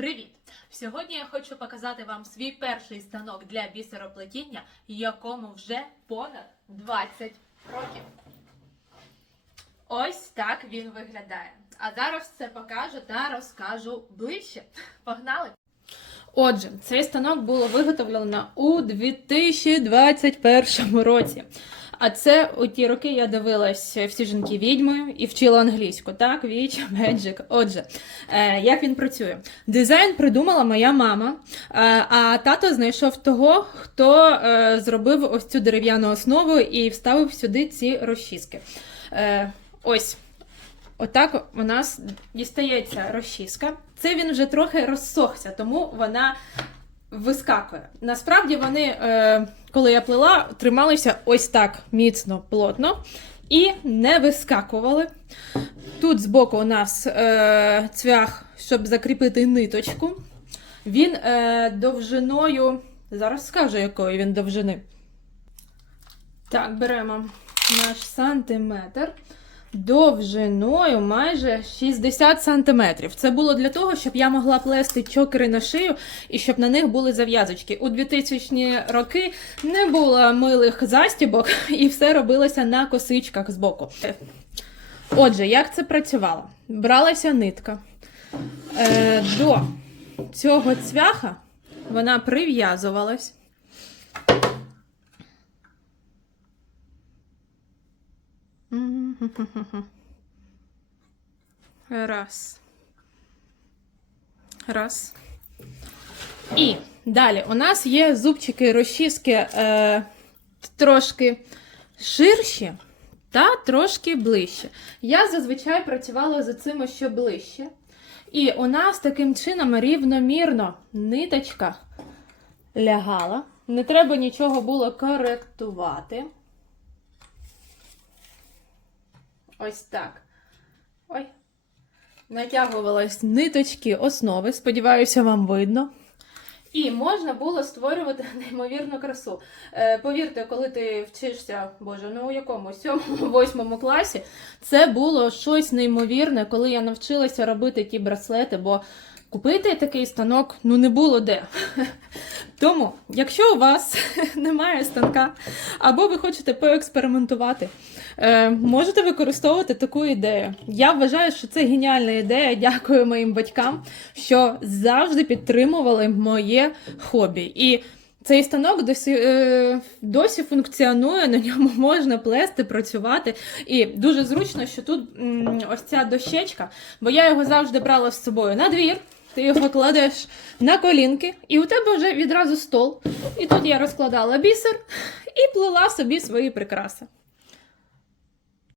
Привіт! Сьогодні я хочу показати вам свій перший станок для бісероплетіння, якому вже понад 20 років. Ось так він виглядає. А зараз це покажу та розкажу ближче. Погнали! Отже, цей станок було виготовлено у 2021 році. А це у ті роки я дивилась всі жінки відьми і вчила англійську. Так, віч, меджик. Отже, е, як він працює? Дизайн придумала моя мама, е, а тато знайшов того, хто е, зробив ось цю дерев'яну основу і вставив сюди ці розчіски. Е, ось. Отак у нас дістається розчіска. Це він вже трохи розсохся, тому вона вискакує. Насправді вони, е, коли я плела, трималися ось так міцно, плотно і не вискакували. Тут збоку у нас е, цвях, щоб закріпити ниточку. Він е, довжиною. Зараз скажу, якої він довжини. Так, беремо наш сантиметр довжиною майже 60 сантиметрів. Це було для того, щоб я могла плести чокери на шию і щоб на них були зав'язочки. У 2000 роки не було милих застібок, і все робилося на косичках збоку. Отже, як це працювало? Бралася нитка. Е, до цього цвяха вона прив'язувалась. Раз. Раз. І далі у нас є зубчики розчіски е, трошки ширші та трошки ближче. Я зазвичай працювала за цими що ближче. І у нас таким чином рівномірно ниточка лягала. Не треба нічого було коректувати. Ось так. Ой. Натягувалась ниточки основи, сподіваюся, вам видно. І можна було створювати неймовірну красу. Е, повірте, коли ти вчишся, боже, ну у якому сьомому, восьмому класі, це було щось неймовірне, коли я навчилася робити ті браслети, бо купити такий станок ну не було де. Тому, якщо у вас немає станка, або ви хочете поекспериментувати, е, можете використовувати таку ідею. Я вважаю, що це геніальна ідея. Дякую моїм батькам, що завжди підтримували моє хобі. І цей станок досі, е, досі функціонує, на ньому можна плести, працювати. І дуже зручно, що тут ось ця дощечка, бо я його завжди брала з собою на двір. Ти його кладеш на колінки, і у тебе вже відразу стол. І тут я розкладала бісер і плела собі свої прикраси.